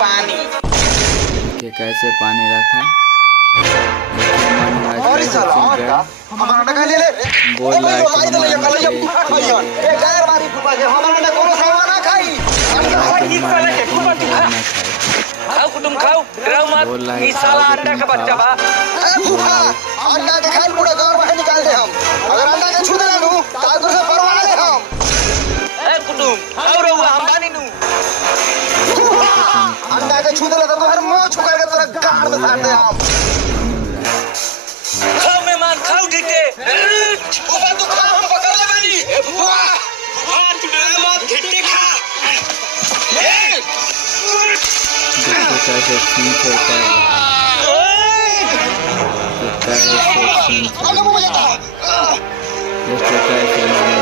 पानी। देखिए कैसे पानी रखा। और इस साला और का हमारा टका ले ले बोल रहा है कि ए गायर मारी फुफा के हमारा ने कोनो सामान ना खाई अंडा खाई साले के फुफा खाओ कुटुम खाओ डराओ मत ई साला अंडा का बच्चा बा ए फुफा अंडा के खाई पूरा गांव बाहर निकाल दे हम अगर अंडा के छू दे नु ताल तो से परवा ले हम ए कुटुम खाओ रहुआ हम बानी नु अंडा के छू दे तो हर मुंह छुका के तोरा गाड़ में साड़ दे हम खाओ मेहमान खाओ ठीक है फुफा तो खाओ हम पकड़ ले बानी ए फुफा फुफा तू मेरे मत घिट्टी खा देखो कैसे सीन चलता है। देखो कैसे